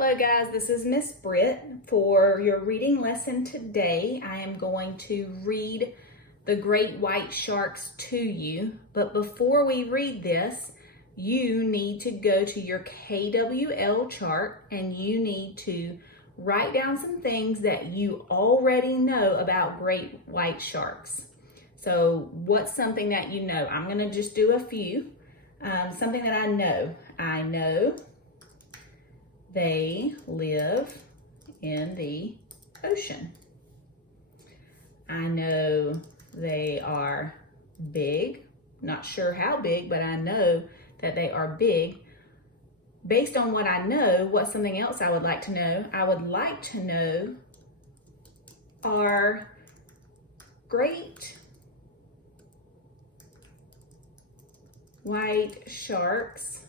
Hello guys, this is Miss Britt. For your reading lesson today, I am going to read The Great White Sharks to you. But before we read this, you need to go to your KWL chart and you need to write down some things that you already know about great white sharks. So what's something that you know? I'm gonna just do a few. Something that I know. I know they live in the ocean. I know they are big. Not sure how big, but I know that they are big. Based on what I know, what's something else I would like to know? I would like to know, are great white sharks,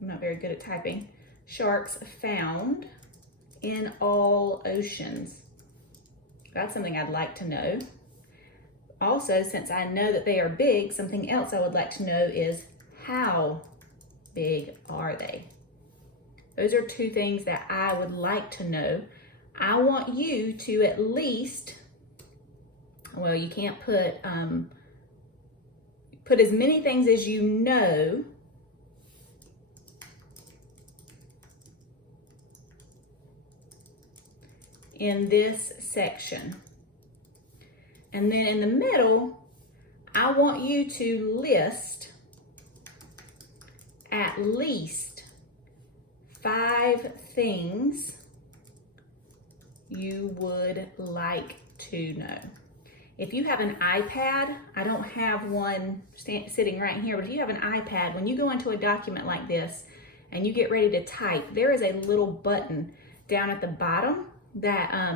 I'm not very good at typing, sharks found in all oceans? That's something I'd like to know. Also, since I know that they are big, something else I would like to know is how big are they? Those are two things that I would like to know. I want you to at least, well, you can't put as many things as you know in this section. And then in the middle, I want you to list at least 5 things you would like to know. If you have an iPad, I don't have one sitting right here, but if you have an iPad, when you go into a document like this and you get ready to type, there is a little button down at the bottom that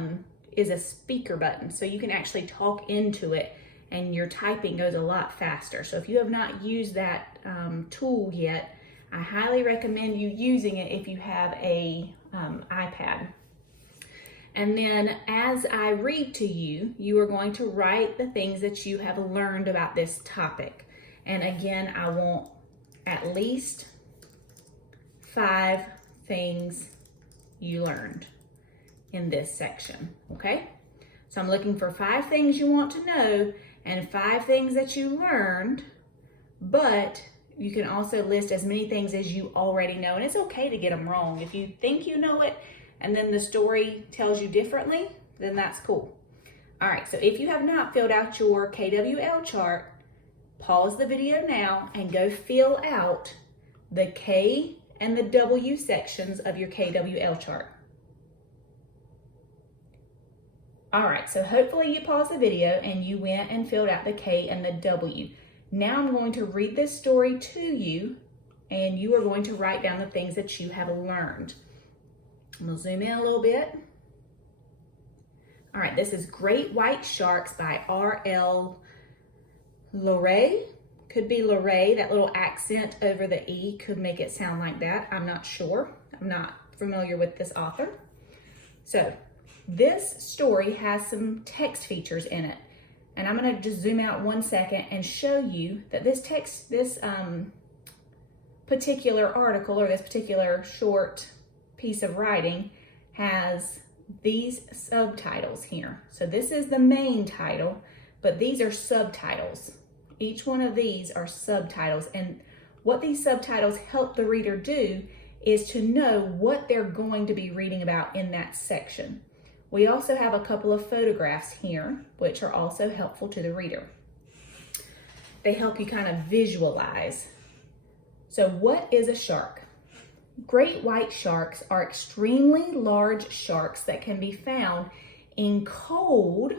is a speaker button. So you can actually talk into it and your typing goes a lot faster. So if you have not used that tool yet, I highly recommend you using it if you have a iPad. And then as I read to you, you are going to write the things that you have learned about this topic. And again, I want at least 5 things you learned in this section, okay? So I'm looking for 5 things you want to know and 5 things that you learned, but you can also list as many things as you already know, and it's okay to get them wrong. If you think you know it and then the story tells you differently, then that's cool. All right, so if you have not filled out your KWL chart, pause the video now and go fill out the K and the W sections of your KWL chart. All right, so hopefully you paused the video and you went and filled out the K and the W. Now I'm going to read this story to you and you are going to write down the things that you have learned. I'm gonna zoom in a little bit. All right, this is Great White Sharks by R.L. Loray. Could be Loray, that little accent over the E could make it sound like that. I'm not sure. I'm not familiar with this author. So this story has some text features in it. And I'm gonna just zoom out 1 second and show you that this particular article or this particular short piece of writing has these subtitles here. So this is the main title, but these are subtitles. Each one of these are subtitles, and what these subtitles help the reader do is to know what they're going to be reading about in that section. We also have a couple of photographs here, which are also helpful to the reader. They help you kind of visualize. So what is a shark? Great white sharks are extremely large sharks that can be found in cold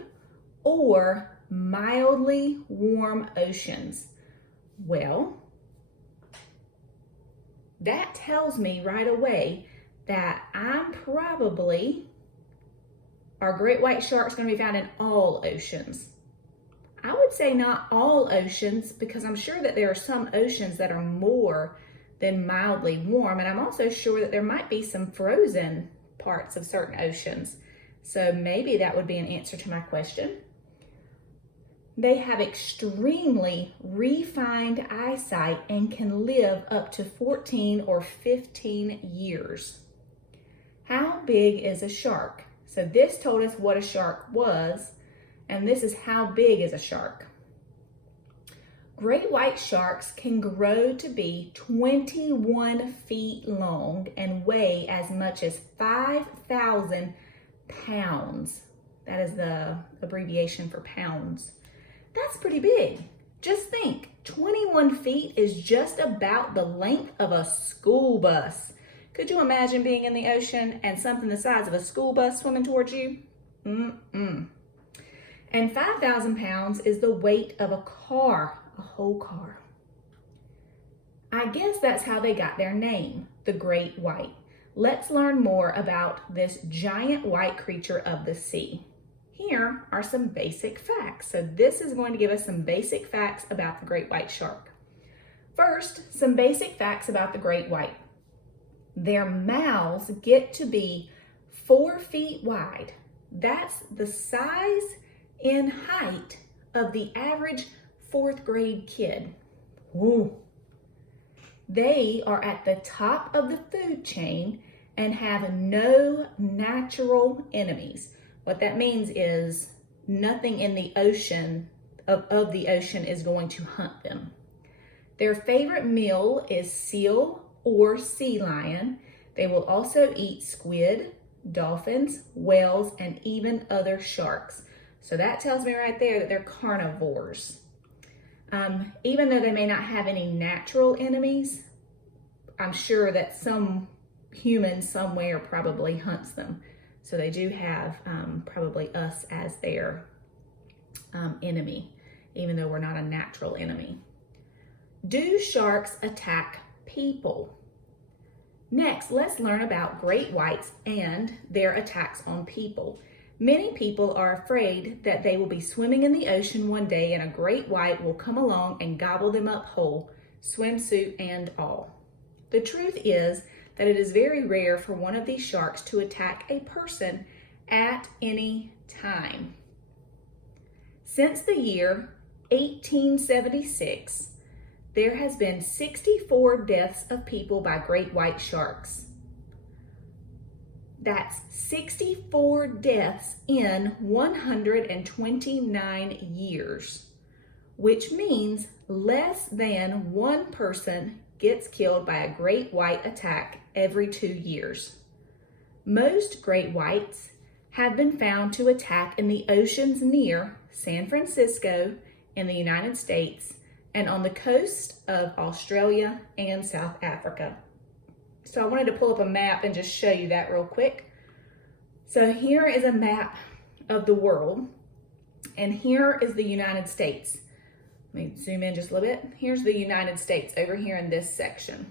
or mildly warm oceans. Well, that tells me right away that our great white sharks going to be found in all oceans. I would say not all oceans because I'm sure that there are some oceans that are more than mildly warm, and I'm also sure that there might be some frozen parts of certain oceans. So maybe that would be an answer to my question. They have extremely refined eyesight and can live up to 14 or 15 years. big is a shark? So this told us what a shark was, and this is how big is a shark. Great white sharks can grow to be 21 feet long and weigh as much as 5,000 pounds. That is the abbreviation for pounds. That's pretty big. Just think, 21 feet is just about the length of a school bus. Could you imagine being in the ocean and something the size of a school bus swimming towards you? And 5,000 pounds is the weight of a car, a whole car. I guess that's how they got their name, the Great White. Let's learn more about this giant white creature of the sea. Here are some basic facts. So this is going to give us some basic facts about the great white shark. First, some basic facts about the great white. Their mouths get to be 4 feet wide. That's the size in height of the average 4th grade kid. Woo. They are at the top of the food chain and have no natural enemies. What that means is nothing in the ocean, of the ocean, is going to hunt them. Their favorite meal is seal or sea lion. They will also eat squid, dolphins, whales, and even other sharks. So that tells me right there that they're carnivores. Even though they may not have any natural enemies, I'm sure that some human somewhere probably hunts them. So they do have probably us as their enemy, even though we're not a natural enemy. Do sharks attack people? Next, let's learn about great whites and their attacks on people. Many people are afraid that they will be swimming in the ocean one day and a great white will come along and gobble them up whole, swimsuit and all. The truth is that it is very rare for one of these sharks to attack a person at any time. Since the year 1876, there has been 64 deaths of people by great white sharks. That's 64 deaths in 129 years, which means less than one person gets killed by a great white attack every 2 years. Most great whites have been found to attack in the oceans near San Francisco in the United States and on the coast of Australia and South Africa. So I wanted to pull up a map and just show you that real quick. So here is a map of the world, and here is the United States. Let me zoom in just a little bit. Here's the United States over here in this section.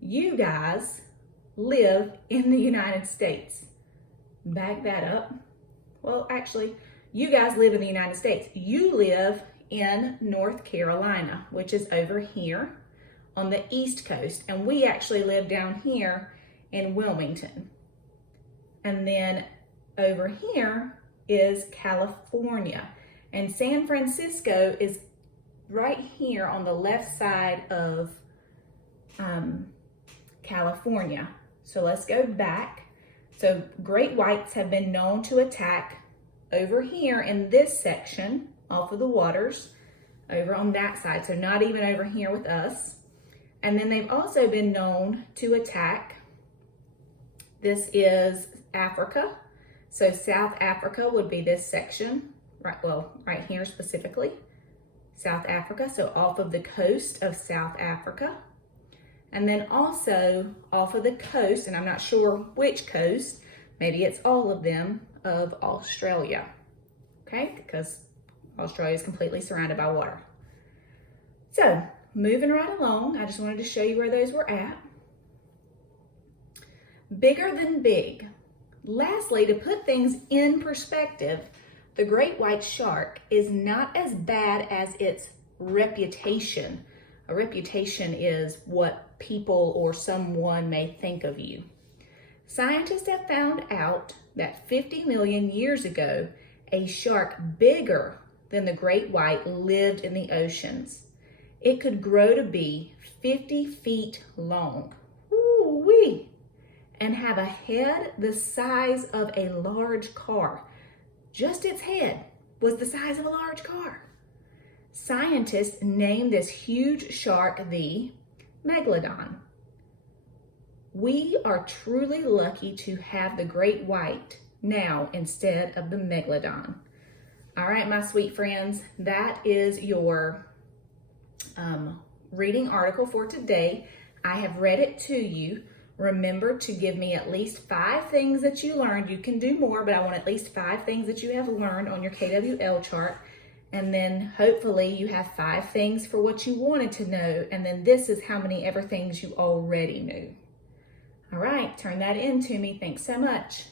You guys live in the United States. Back that up. Well, actually, you guys live in the United States. You live in North Carolina, which is over here on the East Coast. And we actually live down here in Wilmington. And then over here is California. And San Francisco is right here on the left side of California. So let's go back. So great whites have been known to attack over here in this section off of the waters, over on that side. So not even over here with us. And then they've also been known to attack, this is Africa. So South Africa would be this section, right here specifically, South Africa. So off of the coast of South Africa. And then also off of the coast, and I'm not sure which coast, maybe it's all of them, of Australia, okay? Because Australia is completely surrounded by water. So moving right along, I just wanted to show you where those were at. Bigger than big. Lastly, to put things in perspective, the great white shark is not as bad as its reputation. A reputation is what people or someone may think of you. Scientists have found out that 50 million years ago, a shark bigger than the great white lived in the oceans. It could grow to be 50 feet long. Ooh-wee. and have a head the size of a large car. Just its head was the size of a large car. Scientists named this huge shark the Megalodon. We are truly lucky to have the great white now instead of the Megalodon. All right, my sweet friends, that is your reading article for today. I have read it to you. Remember to give me at least 5 things that you learned. You can do more, but I want at least 5 things that you have learned on your KWL chart. And then hopefully you have 5 things for what you wanted to know. And then this is how many ever things you already knew. All right, turn that in to me. Thanks so much.